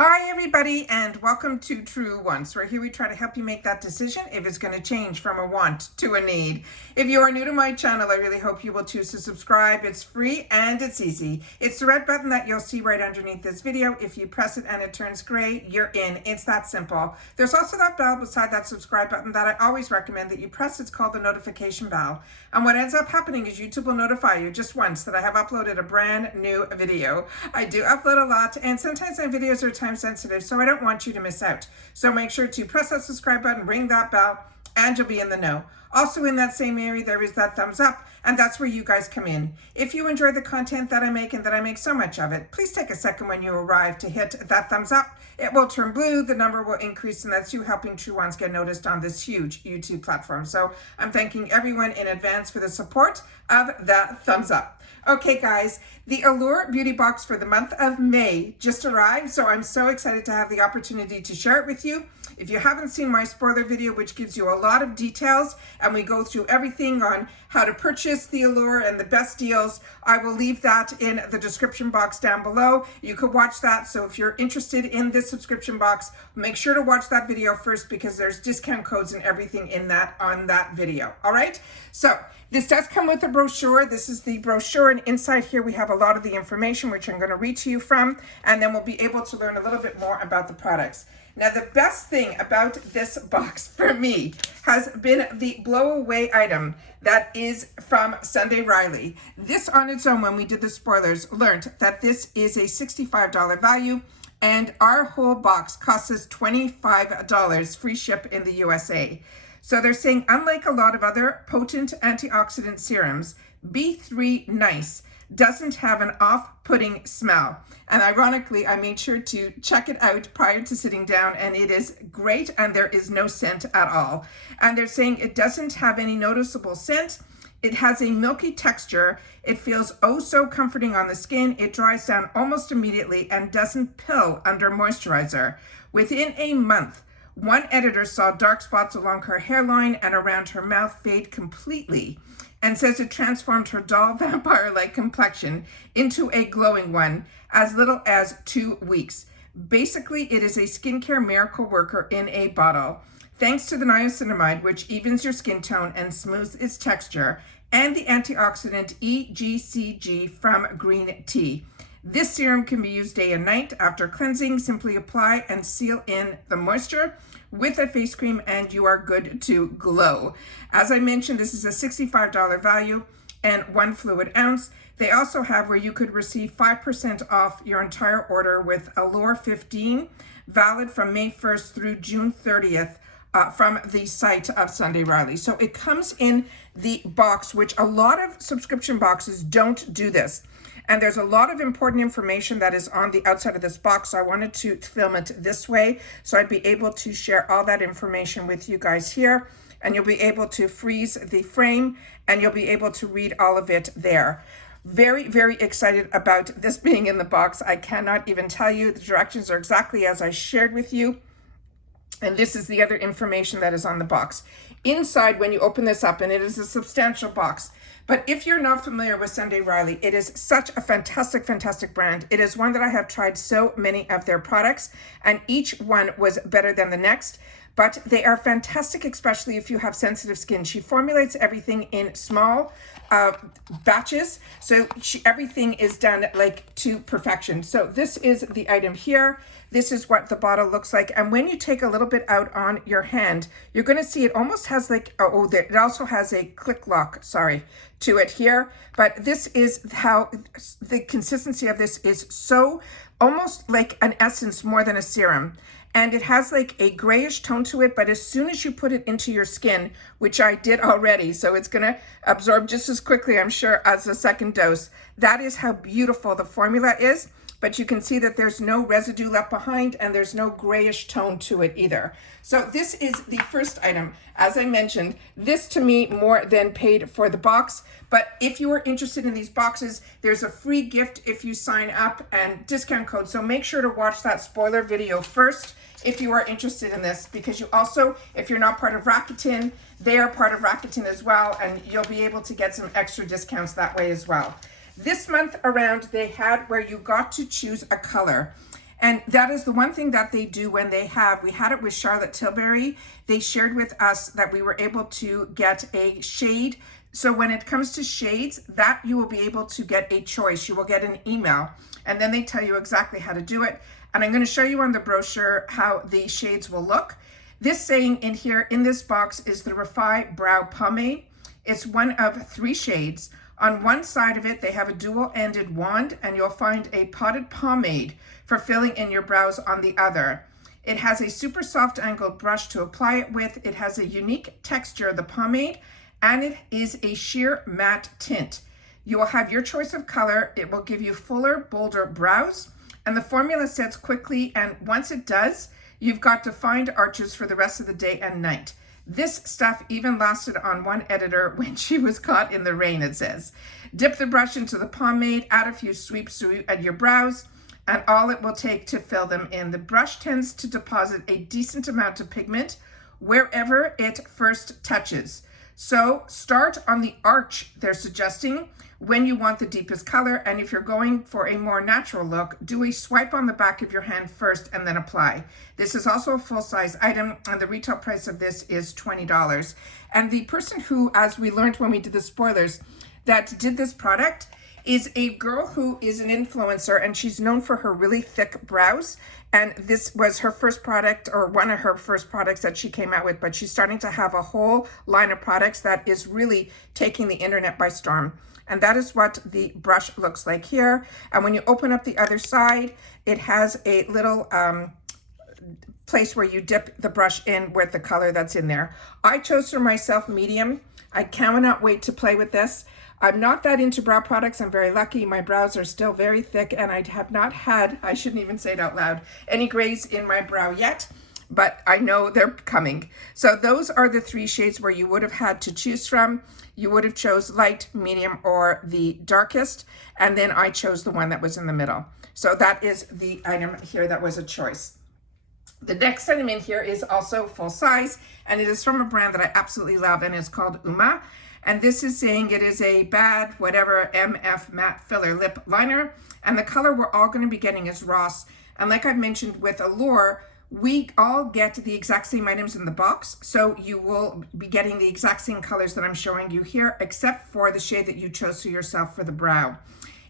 Hi everybody and welcome to True Wants, where here we try to help you make that decision if it's going to change from a want to a need. If you are new to my channel, I really hope you will choose to subscribe. It's free and it's easy. It's the red button that you'll see right underneath this video. If you press it and it turns gray, you're in. It's that simple. There's also that bell beside that subscribe button that I always recommend that you press. It's called the notification bell. And what ends up happening is YouTube will notify you just once that I have uploaded a brand new video. I do upload a lot and sometimes my videos are time sensitive, so I don't want you to miss out. So make sure to press that subscribe button, ring that bell, and you'll be in the know. Also in that same area, there is that thumbs up, and that's where you guys come in. If you enjoy the content that I make and that I make so much of it, please take a second when you arrive to hit that thumbs up. It will turn blue, the number will increase, and that's you helping True Ones get noticed on this huge YouTube platform. So I'm thanking everyone in advance for the support of that thumbs up. Okay guys, the Allure Beauty Box for the month of May just arrived, so I'm so excited to have the opportunity to share it with you. If you haven't seen my spoiler video, which gives you a lot of details, and we go through everything on how to purchase the Allure and the best deals, I will leave that in the description box down below. You could watch that, so if you're interested in this subscription box, make sure to watch that video first because there's discount codes and everything in that on that video. All right, so this does come with a brochure. This is the brochure, and inside here we have a lot of the information which I'm going to read to you from, and then we'll be able to learn a little bit more about the products. Now, the best thing about this box for me has been the blow away item that is from Sunday Riley. This on its own, when we did the spoilers, learned that this is a $65 value, and our whole box costs us $25 free ship in the USA. So they're saying, unlike a lot of other potent antioxidant serums, B3 Nice doesn't have an off-putting smell. And ironically, I made sure to check it out prior to sitting down, and it is great, and there is no scent at all. And they're saying it doesn't have any noticeable scent. It has a milky texture. It feels oh so comforting on the skin. It dries down almost immediately and doesn't pill under moisturizer. Within a month, one editor saw dark spots along her hairline and around her mouth fade completely, and says it transformed her dull vampire-like complexion into a glowing one as little as 2 weeks. Basically, it is a skincare miracle worker in a bottle. Thanks to the niacinamide, which evens your skin tone and smooths its texture, and the antioxidant EGCG from green tea. This serum can be used day and night. After cleansing, simply apply and seal in the moisture with a face cream and you are good to glow. As I mentioned, this is a $65 value and 1 fluid ounce. They also have where you could receive 5% off your entire order with Allure 15, valid from May 1st through June 30th. From the site of Sunday Riley. So it comes in the box, which a lot of subscription boxes don't do this. And there's a lot of important information that is on the outside of this box. So I wanted to film it this way, so I'd be able to share all that information with you guys here. And you'll be able to freeze the frame and you'll be able to read all of it there. Very, very excited about this being in the box. I cannot even tell you. The directions are exactly as I shared with you. And this is the other information that is on the box. Inside, when you open this up, and it is a substantial box, but if you're not familiar with Sunday Riley, it is such a fantastic, fantastic brand. It is one that I have tried so many of their products, and each one was better than the next. But they are fantastic, especially if you have sensitive skin. She formulates everything in small batches, so everything is done like to perfection. So this is the item here. This is what the bottle looks like, and when you take a little bit out on your hand, you're going to see it almost has like it also has a click lock, sorry, to it here. But this is how the consistency of this is, so almost like an essence more than a serum. And it has like a grayish tone to it, but as soon as you put it into your skin, which I did already, so it's gonna absorb just as quickly, I'm sure, as a second dose. That is how beautiful the formula is, but you can see that there's no residue left behind and there's no grayish tone to it either. So this is the first item. As I mentioned, this to me more than paid for the box, but if you are interested in these boxes, there's a free gift if you sign up and discount code. So make sure to watch that spoiler video first if you are interested in this, because you also, if you're not part of Rakuten, they are part of Rakuten as well, and you'll be able to get some extra discounts that way as well. This month around, they had where you got to choose a color. And that is the one thing that they do when they have, we had it with Charlotte Tilbury. They shared with us that we were able to get a shade. So when it comes to shades, that you will be able to get a choice. You will get an email, and then they tell you exactly how to do it. And I'm going to show you on the brochure how the shades will look. This saying in here, in this box, is the Refy Brow Pomade. It's one of 3 shades. On one side of it, they have a dual-ended wand, and you'll find a potted pomade for filling in your brows on the other. It has a super soft angled brush to apply it with. It has a unique texture, the pomade, and it is a sheer matte tint. You will have your choice of color. It will give you fuller, bolder brows, and the formula sets quickly, and once it does, you've got defined arches for the rest of the day and night. This stuff even lasted on one editor when she was caught in the rain, it says. Dip the brush into the pomade, add a few sweeps at your brows, and all it will take to fill them in. The brush tends to deposit a decent amount of pigment wherever it first touches. So start on the arch, they're suggesting, when you want the deepest color. And if you're going for a more natural look, do a swipe on the back of your hand first and then apply. This is also a full-size item, and the retail price of this is $20. And the person who, as we learned when we did the spoilers, that did this product is a girl who is an influencer, and she's known for her really thick brows. And this was her first product, or one of her first products that she came out with, but she's starting to have a whole line of products that is really taking the internet by storm. And that is what the brush looks like here. And when you open up the other side, it has a little place where you dip the brush in with the color that's in there. I chose for myself medium. I cannot wait to play with this. I'm not that into brow products. I'm very lucky. My brows are still very thick, and I have not had, I shouldn't even say it out loud, any grays in my brow yet, but I know they're coming. So those are the 3 shades where you would have had to choose from. You would have chose light, medium, or the darkest, and then I chose the one that was in the middle. So that is the item here that was a choice. The next item in here is also full size, and it is from a brand that I absolutely love, and it's called Uma. And this is saying it is a bad, whatever, MF matte filler lip liner. And the color we're all going to be getting is Ross. And like I've mentioned with Allure, we all get the exact same items in the box. So you will be getting the exact same colors that I'm showing you here, except for the shade that you chose for yourself for the brow.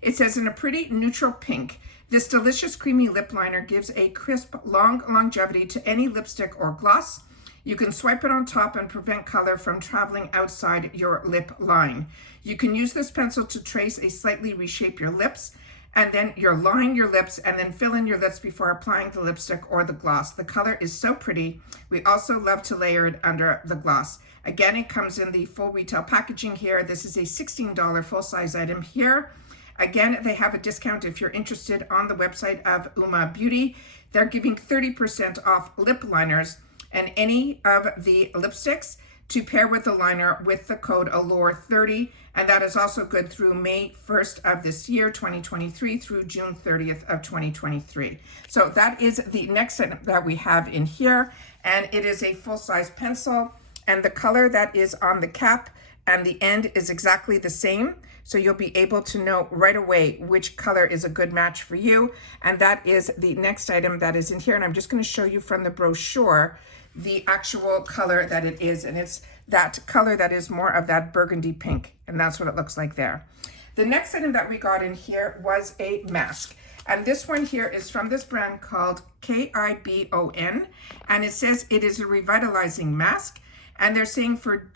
It says in a pretty neutral pink, this delicious creamy lip liner gives a crisp, long longevity to any lipstick or gloss. You can swipe it on top and prevent color from traveling outside your lip line. You can use this pencil to trace a slightly reshape your lips, and then you're line your lips and then fill in your lips before applying the lipstick or the gloss. The color is so pretty. We also love to layer it under the gloss. Again, it comes in the full retail packaging here. This is a $16 full-size item here. Again, they have a discount if you're interested on the website of Uma Beauty. They're giving 30% off lip liners and any of the lipsticks to pair with the liner with the code Allure30, and that is also good through May 1st of this year, 2023, through June 30th of 2023. So that is the next item that we have in here, and it is a full-size pencil, and the color that is on the cap and the end is exactly the same. So you'll be able to know right away which color is a good match for you. And that is the next item that is in here. And I'm just going to show you from the brochure the actual color that it is. And it's that color that is more of that burgundy pink. And that's what it looks like there. The next item that we got in here was a mask. And this one here is from this brand called Kibon. And it says it is a revitalizing mask. And they're saying for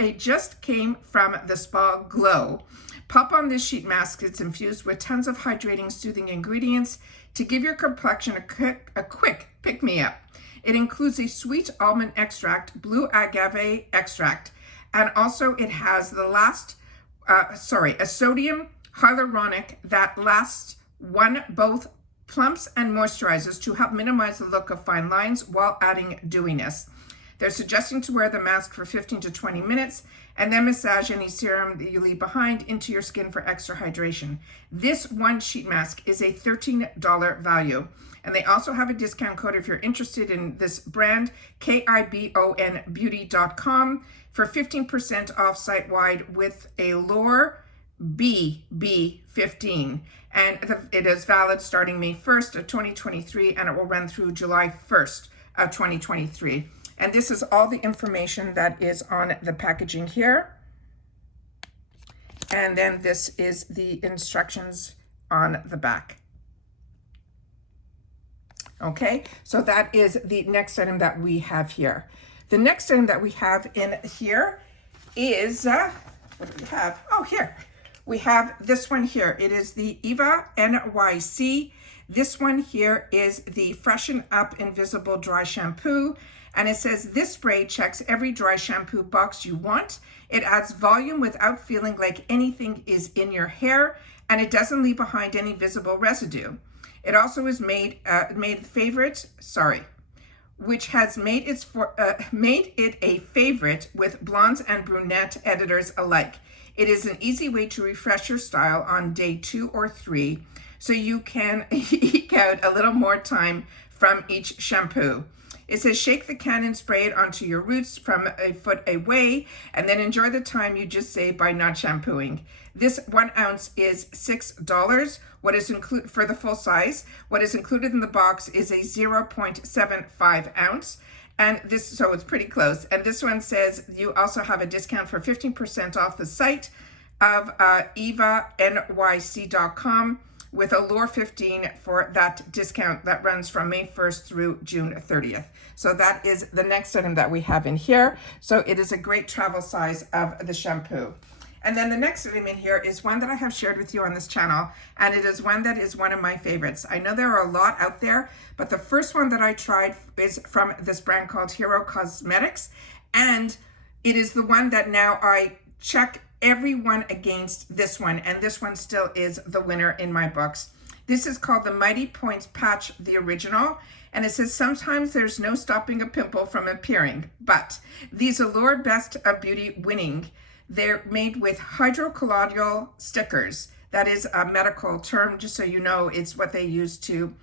a just came from the spa glow. Pop on this sheet mask. It's infused with tons of hydrating, soothing ingredients to give your complexion a quick pick-me-up. It includes a sweet almond extract, blue agave extract, and also it has a sodium hyaluronic that lasts both plumps and moisturizes to help minimize the look of fine lines while adding dewiness. They're suggesting to wear the mask for 15 to 20 minutes and then massage any serum that you leave behind into your skin for extra hydration. This one sheet mask is a $13 value. And they also have a discount code if you're interested in this brand, KIBONbeauty.com, for 15% off site-wide with Allure BB15. And it is valid starting May 1st of 2023, and it will run through July 1st of 2023. And this is all the information that is on the packaging here. And then this is the instructions on the back. Okay, so that is the next item that we have here. The next item that we have in here is, what do we have? Oh, here. We have this one here. It is the Eva NYC. This one here is the Freshen Up Invisible Dry Shampoo. And it says this spray checks every dry shampoo box you want. It adds volume without feeling like anything is in your hair, and it doesn't leave behind any visible residue. It also is which has made it a favorite with blondes and brunette editors alike. It is an easy way to refresh your style on day 2 or 3, so you can eke out a little more time from each shampoo. It says shake the can and spray it onto your roots from a foot away, and then enjoy the time you just saved by not shampooing. This 1 ounce is $6. What is included for the full size? What is included in the box is a 0.75 ounce. And this, so it's pretty close. And this one says you also have a discount for 15% off the site of evanyc.com with Allure 15 for that discount that runs from May 1st through June 30th. So that is the next item that we have in here. So it is a great travel size of the shampoo. And then the next item in here is one that I have shared with you on this channel, and it is one that is one of my favorites. I know there are a lot out there, but the first one that I tried is from this brand called Hero Cosmetics, and it is the one that now I check everyone against this one, and this one still is the winner in my books. This is called the Mighty Points Patch, the original, and it says sometimes there's no stopping a pimple from appearing, but these Allure Best of Beauty winning. They're made with hydrocolloidal stickers. That is a medical term, just so you know, it's what they use to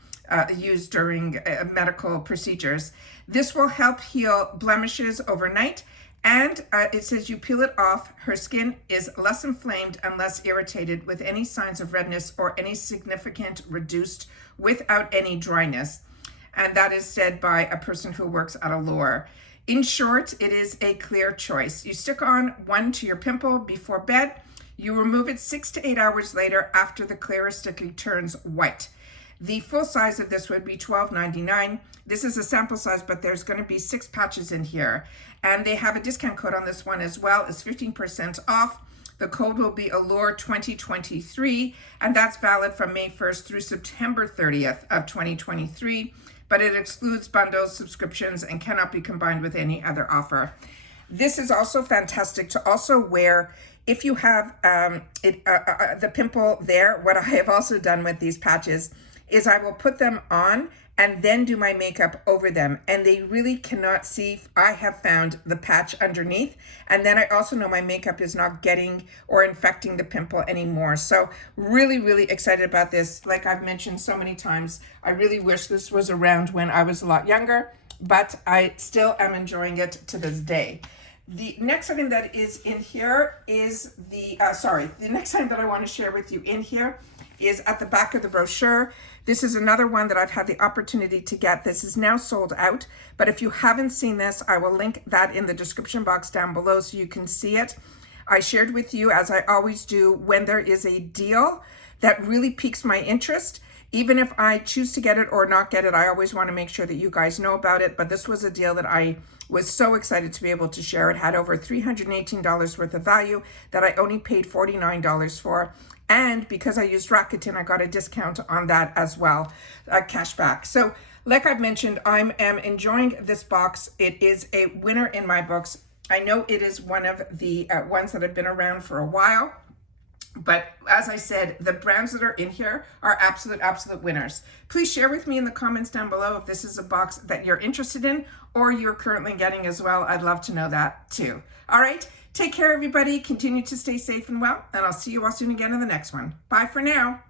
use during medical procedures. This will help heal blemishes overnight, and it says you peel it off. Her skin is less inflamed and less irritated with any signs of redness or any significant reduced without any dryness. And that is said by a person who works at Allure. In short, it is a clear choice. You stick on one to your pimple before bed. You remove it 6 to 8 hours later after the clear sticky turns white. The full size of this would be $12.99. This is a sample size, but there's going to be 6 patches in here. And they have a discount code on this one as well. It's 15% off. The code will be Allure 2023, and that's valid from May 1st through September 30th of 2023. But it excludes bundles, subscriptions, and cannot be combined with any other offer. This is also fantastic to also wear if you have the pimple there. What I have also done with these patches is I will put them on and then do my makeup over them, and they really cannot see. I have found the patch underneath, and then I also know my makeup is not getting or infecting the pimple anymore. So really, really excited about this. Like I've mentioned so many times, I really wish this was around when I was a lot younger, but I still am enjoying it to this day. The next item that is in here is the next item that I want to share with you in here is at the back of the brochure. This is another one that I've had the opportunity to get. This is now sold out, but if you haven't seen this, I will link that in the description box down below so you can see it. I shared with you, as I always do, when there is a deal that really piques my interest. Even if I choose to get it or not get it, I always want to make sure that you guys know about it. But this was a deal that I was so excited to be able to share. It had over $318 worth of value that I only paid $49 for. And because I used Rakuten, I got a discount on that as well, cash back. So like I've mentioned, I am enjoying this box. It is a winner in my books. I know it is one of the ones that have been around for a while. But as I said, the brands that are in here are absolute winners. Please share with me in the comments down below if this is a box that you're interested in or you're currently getting as well. I'd love to know that too. All right, take care everybody. Continue to stay safe and well, and I'll see you all soon again in the next one. Bye for now.